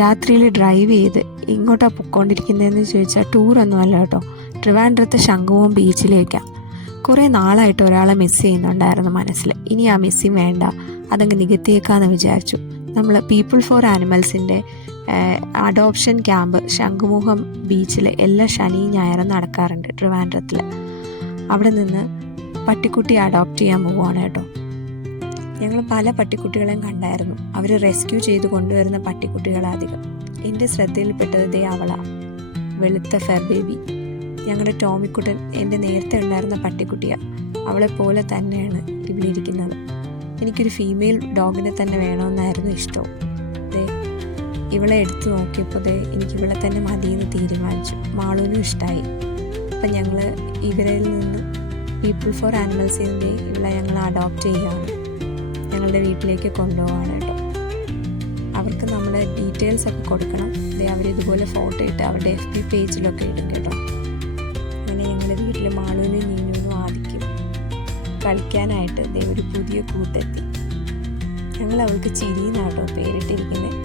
രാത്രിയിൽ ഡ്രൈവ് ചെയ്ത് ഇങ്ങോട്ടാണ് പൊയ്ക്കൊണ്ടിരിക്കുന്നതെന്ന് ചോദിച്ചാൽ ടൂറൊന്നും അല്ല കേട്ടോ, ട്രിവാൻഡ്രത്ത് ശംഖുമുഖം ബീച്ചിലേക്കാണ്. കുറേ നാളായിട്ട് ഒരാളെ മിസ് ചെയ്യുന്നുണ്ടായിരുന്നു മനസ്സിൽ. ഇനി ആ മിസ്സിങ് വേണ്ട, അതങ്ങ് നികത്തിയേക്കാന്ന് വിചാരിച്ചു. നമ്മൾ പീപ്പിൾ ഫോർ ആനിമൽസിൻ്റെ അഡോപ്ഷൻ ക്യാമ്പ് ശംഖുമുഖം ബീച്ചിൽ എല്ലാ ശനി ഞായറും നടക്കാറുണ്ട് ട്രിവാൻഡ്രത്തിൽ. അവിടെ നിന്ന് പട്ടിക്കുട്ടിയെ അഡോപ്റ്റ് ചെയ്യാൻ പോവുകയാണ് കേട്ടോ. ഞങ്ങൾ പല പട്ടിക്കുട്ടികളെയും കണ്ടായിരുന്നു. അവർ റെസ്ക്യൂ ചെയ്ത് കൊണ്ടുവരുന്ന പട്ടിക്കുട്ടികളധികം. എൻ്റെ ശ്രദ്ധയിൽപ്പെട്ടത് ദേ അവളാണ്, വെളുത്ത ഫെർ ബേബി. ഞങ്ങളുടെ ടോമിക്കുട്ടൻ എൻ്റെ നേരത്തെ ഉണ്ടായിരുന്ന പട്ടിക്കുട്ടിയാണ്. അവളെപ്പോലെ തന്നെയാണ് ഇവളിരിക്കുന്നത്. എനിക്കൊരു ഫീമെയിൽ ഡോഗിനെ തന്നെ വേണമെന്നായിരുന്നു ഇഷ്ടവും. ദേ ഇവളെ എടുത്തു നോക്കിയപ്പോൾ എനിക്ക് ഇവളെ തന്നെ മതിയെന്ന് തീരുമാനിച്ചു. മാളൂനും ഇഷ്ടമായി. അപ്പം ഞങ്ങൾ ഇവരിൽ നിന്ന് പീപ്പിൾ ഫോർ ആനിമൽസിൻ്റെ ഇവളെ ഞങ്ങൾ അഡോപ്റ്റ് ചെയ്യുകയാണ്, ഞങ്ങളുടെ വീട്ടിലേക്ക് കൊണ്ടുപോകാണ് കേട്ടോ. അവർക്ക് നമ്മൾ ഡീറ്റെയിൽസ് ഒക്കെ കൊടുക്കണം. അവരിതുപോലെ ഫോട്ടോ ഇട്ട് അവരുടെ FB പേജിലൊക്കെ ഇടും കേട്ടോ. അങ്ങനെ ഞങ്ങളുടെ വീട്ടിൽ മാളൂനും നീനുവിനും ആദിക്കും കളിക്കാനായിട്ട് ഒരു പുതിയ കൂട്ടെത്തി. ഞങ്ങൾ അവൾക്ക് ചിരിയെന്നാട്ടോ പേരിട്ടിരിക്കുന്നത്.